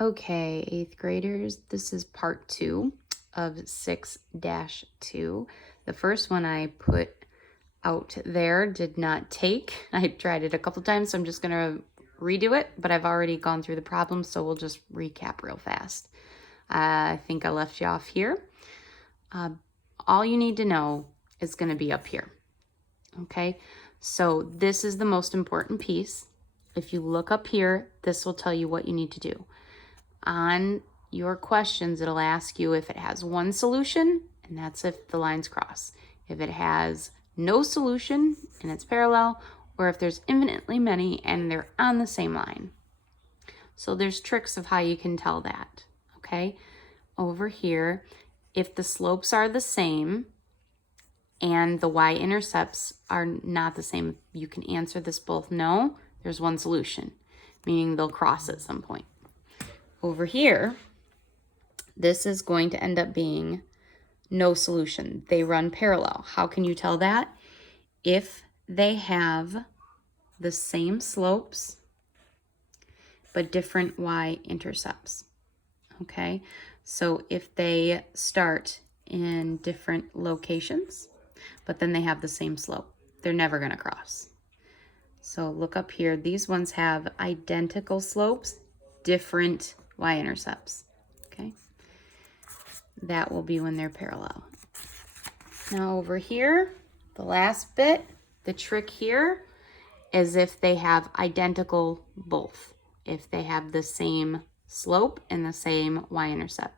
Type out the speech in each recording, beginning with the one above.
Okay, 8th graders, this is part 2 of 6-2. The first one I put out there did not take. I tried it a couple times, so I'm just going to redo it, but I've already gone through the problem, so we'll just recap real fast. I think I left you off here. All you need to know is going to be up here. Okay, so this is the most important piece. If you look up here, this will tell you what you need to do. On your questions, it'll ask you if it has one solution, and that's if the lines cross. If it has no solution and it's parallel, or if there's infinitely many and they're on the same line. So there's tricks of how you can tell that, okay? Over here, if the slopes are the same and the y-intercepts are not the same, you can answer this both no, there's one solution, meaning they'll cross at some point. Over here, this is going to end up being no solution. They run parallel. How can you tell that? If they have the same slopes, but different y-intercepts, okay? So if they start in different locations, but then they have the same slope, they're never gonna cross. So look up here, these ones have identical slopes, different y-intercepts, okay? That will be when they're parallel. Now over here, the last bit, the trick here is if they have identical both. If they have the same slope and the same y-intercept.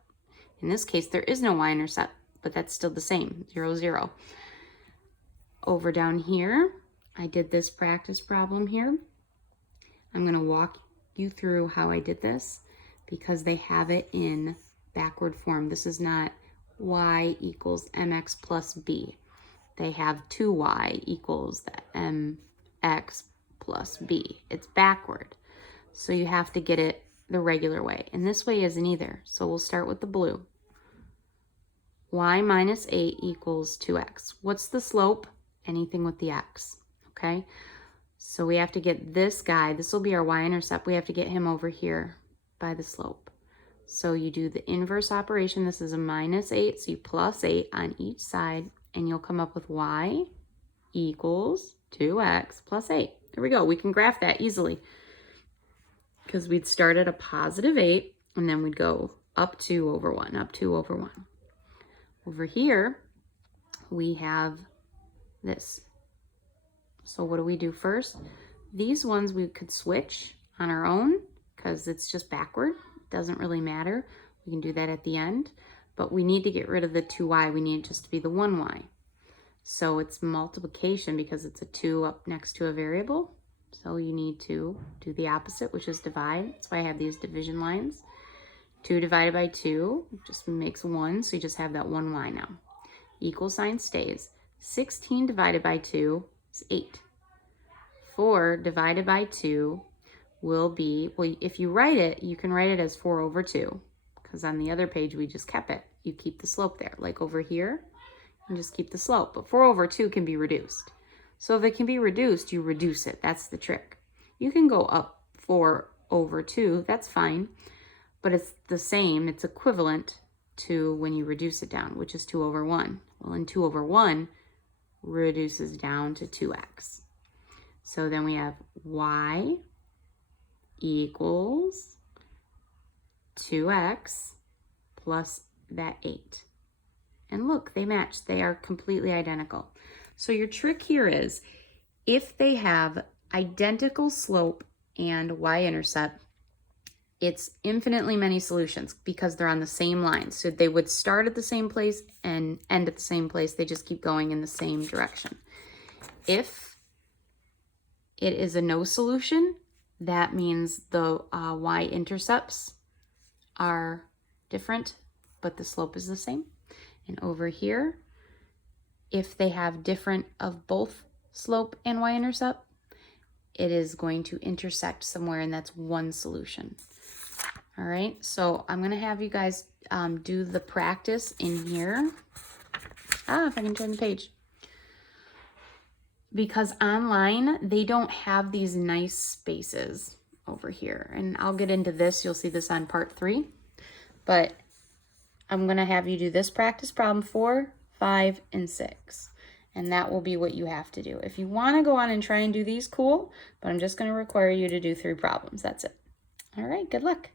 In this case, there is no y-intercept, but that's still the same, 0, 0. Over down here, I did this practice problem here. I'm gonna walk you through how I did this because they have it in backward form. This is not y equals mx plus b. They have 2y equals mx plus b. It's backward. So you have to get it the regular way. And this way isn't either. So we'll start with the blue. Y minus 8 equals 2x. What's the slope? Anything with the x, okay? So we have to get this guy, this will be our y-intercept, we have to get him over here by the slope. So you do the inverse operation, this is a minus 8, so you plus 8 on each side, and you'll come up with y equals 2x plus 8. There we go, we can graph that easily. Because we'd start at a positive 8, and then we'd go up 2 over 1, up 2 over 1. Over here, we have this. So what do we do first? These ones we could switch on our own because it's just backward. It doesn't really matter. We can do that at the end, but we need to get rid of the 2y. We need it just to be the 1y. So it's multiplication because it's a 2 up next to a variable. So you need to do the opposite, which is divide. That's why I have these division lines. 2 divided by 2 just makes 1, so you just have that 1y now. Equal sign stays. 16 divided by 2 is 8. 4 divided by 2 will be, well, if you write it, you can write it as 4 over 2, because on the other page we just kept it. You keep the slope there. Like over here, you just keep the slope. But 4 over 2 can be reduced. So if it can be reduced, you reduce it. That's the trick. You can go up 4 over 2, that's fine, but it's the same, it's equivalent to when you reduce it down, which is 2 over 1. Well, in 2 over 1 reduces down to 2x. So then we have y equals 2x plus that 8. And look, they match. They are completely identical. So your trick here is if they have identical slope and y-intercept, it's infinitely many solutions because they're on the same line. So they would start at the same place and end at the same place. They just keep going in the same direction. If it is a no solution, that means the y-intercepts are different, but the slope is the same. And over here, if they have different of both slope and y-intercept, it is going to intersect somewhere, and that's one solution. All right, so I'm gonna have you guys do the practice in here. If I can turn the page. Because online, they don't have these nice spaces. over here. And I'll get into this. You'll see this on part 3. But I'm going to have you do this practice problem 4, 5, and 6. And that will be what you have to do. If you want to go on and try and do these, cool. But I'm just going to require you to do 3 problems. That's it. All right, good luck.